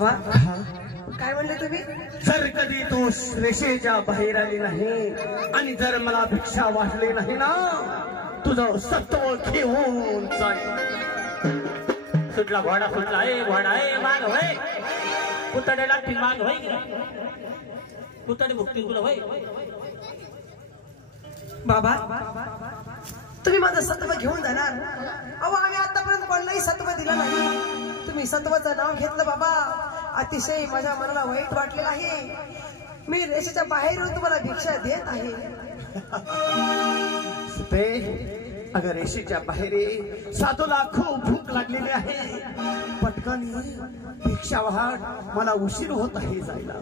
काय म्हणले तुम्ही? जर कधी तू रेषेच्या बाहेर आली नाही आणि जर मला भिक्षा वाटली नाही ना, तुझं सत्व घेऊन जाईल. सुटला घोडा सुटला घोडा माग होय पुतडे लागतील माग होय पुतडे भुकतील तुला होय. बाबा तुम्ही माझं सत्व घेऊन जाणार? अहो आम्ही आतापर्यंत कोणालाही सत्व दिलं नाही. तुम्ही सत्वाचं नाव घेतलं बाबा, अतिशय माझ्या मनाला वाईट वाटलेलं आहे. मी रेषेच्या बाहेर येऊन तुम्हाला भिक्षा देत आहे. अगर रेषेच्या बाहेर साधूला खूप भूक लागलेली आहे, पटकन भिक्षा वाढ, मला उशीर होत आहे जायला.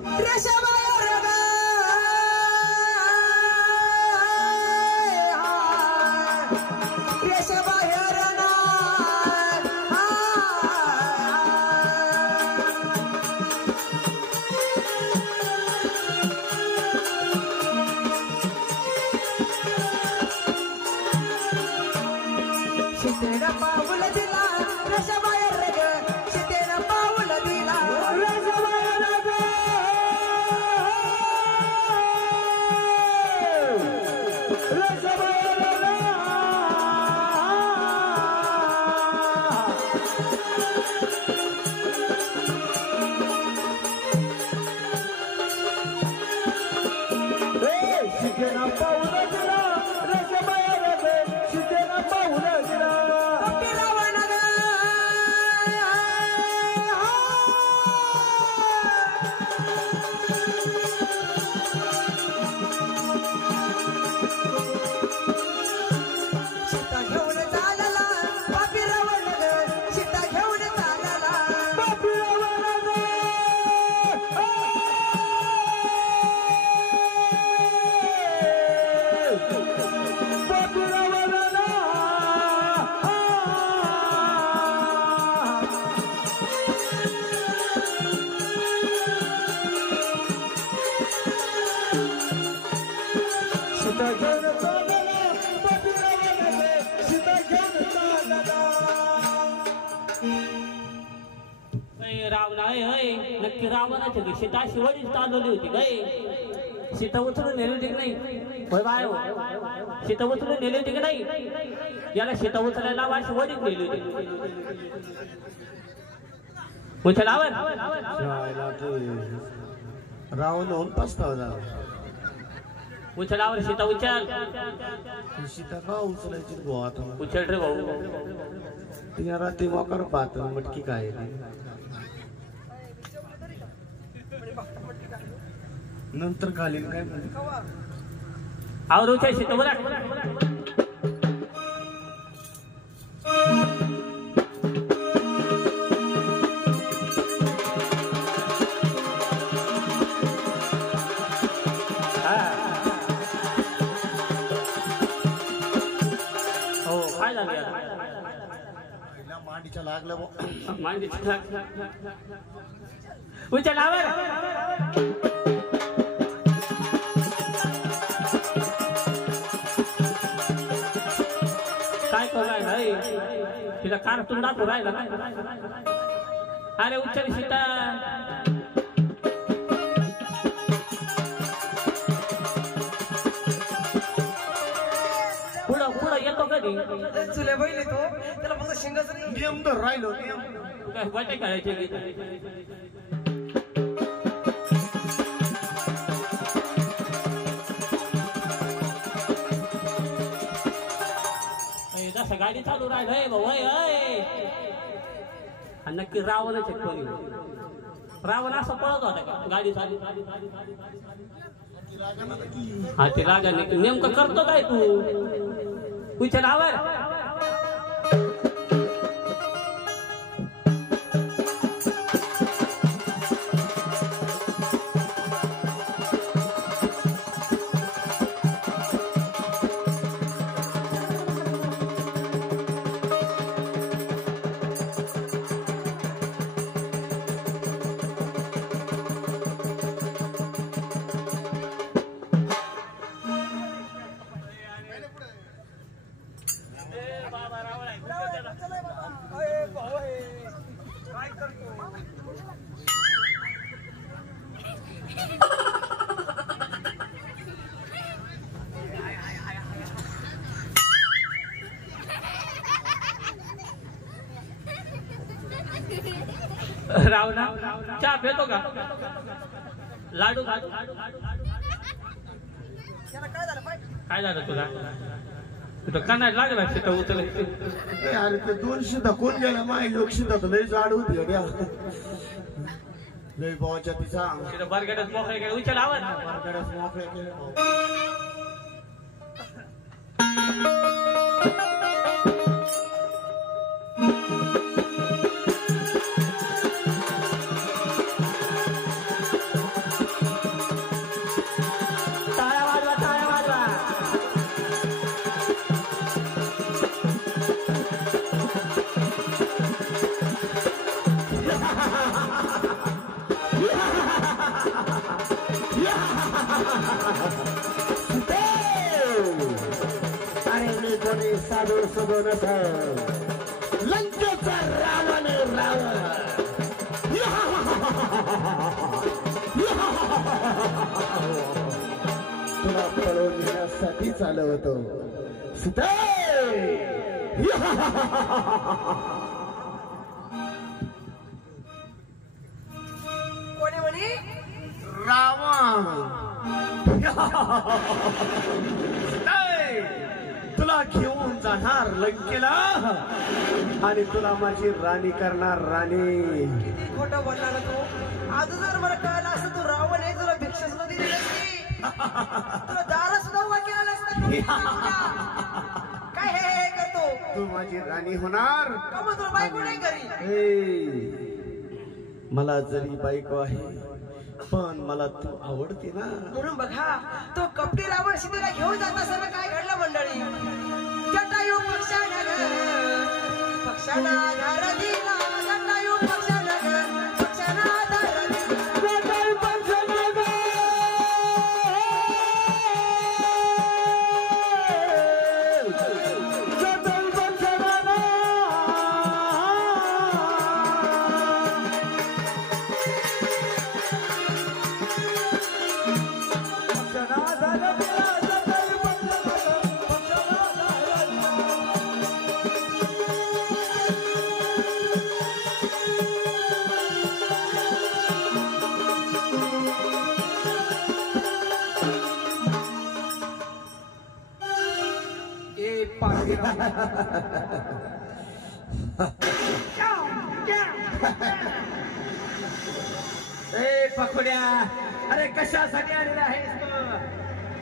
नक्की रावणाची सीता शिवाजी चालवली होती काय? सीता उचलून नेली होती की नाही? होय बाय सीता उचलून नेली होती की नाही? याला सीता उचलायला वा शिवाजीच नेली होती. उचलावर रावण होऊन पस्तावला. उचलावर सीता उचल. सीता का उचलायची भाऊ? आता उचल रे भाऊ. तिला रात्री वाकर पाहत मटकी काय नंतर घालीन काय आवर उचल सीता बरं. मांडीच्या लागलं मांडीच्या उचलावर. काय कराय तिला कारतून दाखवू राहिला काय? अरे उचल सीता. पुढं पुढं येतो कधी? चुल्या बैल तो त्याला फक्त शिंगाच नाही. नियम तर राहिलो नियम. काय वाटे करायचे जसं गाडी चालू राहिलं भाऊ. नक्की रावणच कोणी? रावण असं पळत होता का गाडी चालू? हा ते राजा नेमकं करतो काय तू? विचार आवर. रावणा चहा पितो का? लाडू खा. काय झालं तुला? तुला कानाला लागला सीता उचलायची. अरे ते 200 दाखवून गेला माय लोक शितात लय जाड होती द्या लय भावाच्या तिचा तिथं बरगड्यात मोकळे गेले उचल आवाज. बरगड्यात मोकळे केले. साधू सगो नस लंकेचा रावण रावण तुला पळवून घेण्यासाठी चालू होतो सीता. कोणी म्हणे रावण तुला घेऊन जाणार लंकेला आणि तुला माझी राणी करणार राणी. किती खोटं बोलणार तू. आज जर मला कळलं असं तू रावण आहे तुला भिक्षा सुद्धा दिली नसती. तुला दारा सुद्धा उभा केला नसता. काय हे करतो तू माझी राणी होणार. का मग तुला बायको नाही घरी? मला जरी बायको आहे पण मला तू आवडते ना. म्हणून बघा तो कपटी रावण सीतेला घेऊन जात असताना काय घडलं मंडळी. जटायू पक्षानं आधार दिला. जटायू पक्षानं आधार ए पखोड्या अरे कशासाठी आलेला आहेस?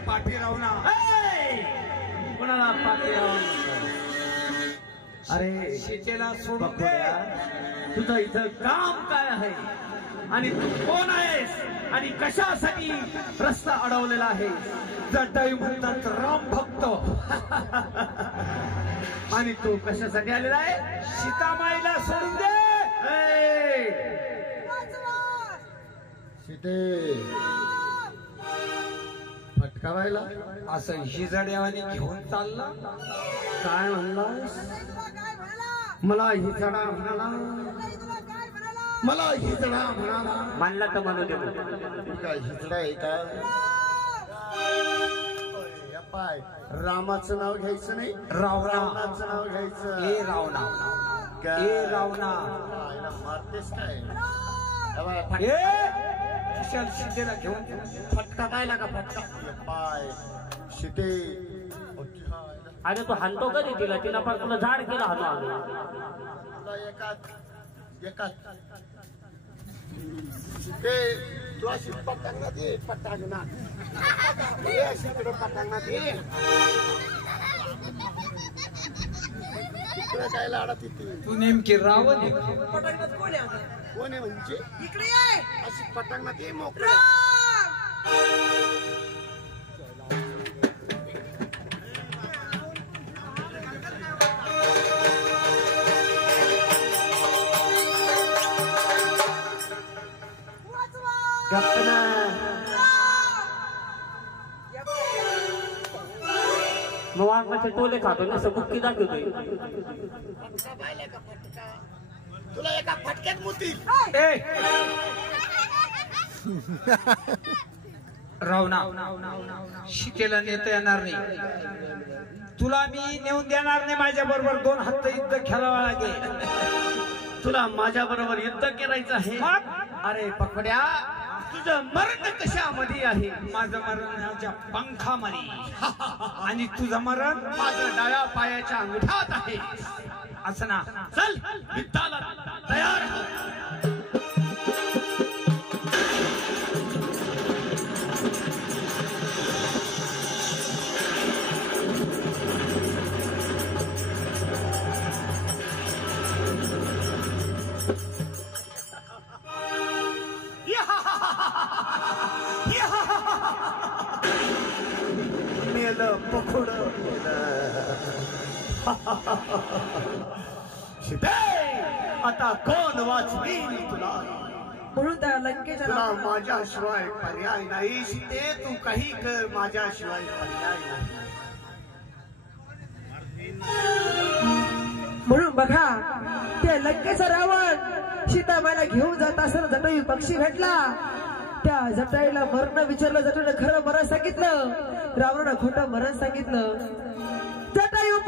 पाठी रावणा. कोणाला पाठी रावण? अरे सीतेला सोडून दे. तुझं इथं काम काय आहे आणि तू कोण आहेस आणि कशासाठी रस्ता अडवलेला आहे? जटायू म्हणतात राम भक्त आणि तू कशासाठी आलेला आहे? सीतामाईला सोडून दे. सीते फटकावायला असं हिजड्यावानी घेऊन चालला. काय म्हणलास? मला हिजडा म्हणाला. मला हिजडा म्हणाला. मानला तर म्हणू दे. काय हिजडा आहे का? पाय रामाचं नाव घ्यायचं नाही. रावणाचं नाव घ्यायचं. ए रावणा, ए रावणा, मारतेस काय? कुशाल सीतेला घेऊन फटका पाहिला का? फटका पाय सीते. अरे तू हाणतो कधी तिला? तिला पण तुला झाड केला हाणू. एकाच सीते तू अशी पटांगणात ये. पटांगणात पटांगणात ये. तिकडे काय लाडा तिथे? तू नेमकी रावण आहे. पटांगणात कोण आहे आता? कोण आहे म्हणजे? इकडे ये. अशी पटांगणात ये मोकळ्या. मग वाघाचे टोले खातो ना बुक्की दाखवतोय. तुला एका फटक्यात मोती. रावणा, सीतेला नेता येणार नाही. तुला मी नेऊन देणार नाही. माझ्या बरोबर 2 हात युद्ध खेळावं लागेल. तुला माझ्या बरोबर युद्ध करायचं आहे. अरे पकड्या, तुझं मरण कशामध्ये आहे? माझं मरण माझ्या पंखामध्ये आणि तुझं मरण माझं डाव्या पायाच्या अंगठात आहे. असं ना. चल युद्धाला तयार हो. मेलं पखोड शिते, आता कोण वाचवील तुला? म्हणून त्या लंकेच्या तुला माझ्याशिवाय पर्याय नाही शिते. तू काही कर, माझ्याशिवाय पर्याय नाही. म्हणून बघा, त्या लंकेचा रावण सीताबाईला घेऊन जात असताना जटायू पक्षी भेटला. त्या जटाईला मरण विचारलं, जटाईनं खरं मरण सांगितलं, रावणानं खोटं मरण सांगितलं. जटायू